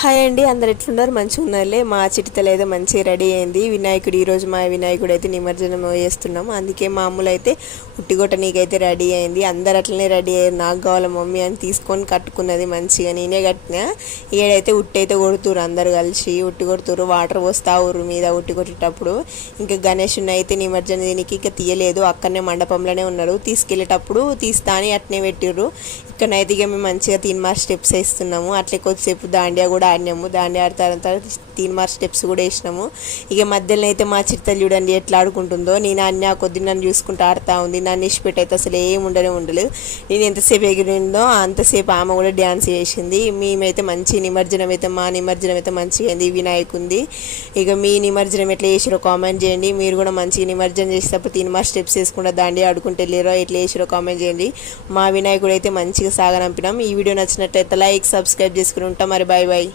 Hi అండి, అందరు ఎట్లున్నారు? మంచిగా ఉన్నారులే. మా చిటితలు అయితే మంచిగా రెడీ అయింది. వినాయకుడు ఈరోజు మా వినాయకుడు అయితే నిమజ్జనం చేస్తున్నాము. అందుకే మా అమ్ములు అయితే ఉట్టిగొట్ట నీకైతే రెడీ అయింది. అందరు అట్లనే రెడీ అయ్యారు. నాకు కావాలి మమ్మీ అని తీసుకొని కట్టుకున్నది మంచిగా. నేనే కట్టినా. ఏడైతే ఉట్టి అయితే కొడుతురు, అందరు కలిసి ఉట్టి కొడుతురు. వాటర్ పోస్తా ఊరు మీద ఉట్టి కొట్టేటప్పుడు. ఇంకా గణేషుని అయితే నిమజ్జనం దీనికి ఇంకా తీయలేదు, అక్కడనే మండపంలోనే ఉన్నారు. తీసుకెళ్ళేటప్పుడు తీస్తా అని అట్నే పెట్టిర్రు. ఇక్కడనైతే ఇక మేము మంచిగా 3 మార్క్ స్టెప్స్ వేస్తున్నాము. అట్లే కొద్దిసేపు దాండియా కూడా ఆడినాము. దాండియా ఆడతారు 3 మార్క్ స్టెప్స్ కూడా వేసినాము. ఇక మధ్యలో అయితే మా చిరుతలు చూడండి ఎట్లా ఆడుకుంటుందో. నేను అన్నీ కొద్ది నన్ను చూసుకుంటూ ఆడుతూ ఉంది. నన్ను ఇష్టపెట్టి అయితే అసలు ఏం ఉండలేదు. నేను ఎంతసేపు ఎగిరిందో అంతసేపు ఆమె కూడా డ్యాన్స్ చేసింది. మేమైతే మంచి నిమజ్జనం అయితే మా నిమజ్జనం అయితే మంచిగా అయింది వినాయకుంది. ఇక మీ నిమజ్జనం ఎట్లా చేసిరో కామెంట్ చేయండి. మీరు కూడా మంచిగా నిమజ్జనం చేసేటప్పుడు 3 మార్క్ స్టెప్స్ వేసుకుంటా దాండియా ఆడుకుంటే లేరో ఎట్లా చేసిరో కామెంట్ చేయండి. మా వినాయకుడు అయితే మంచిగా సాగనంపినాం. ఈ వీడియో నచ్చినట్లయితే లైక్, సబ్స్క్రైబ్ చేసుకుని ఉంటాం. మరి బాయ్ బాయ్.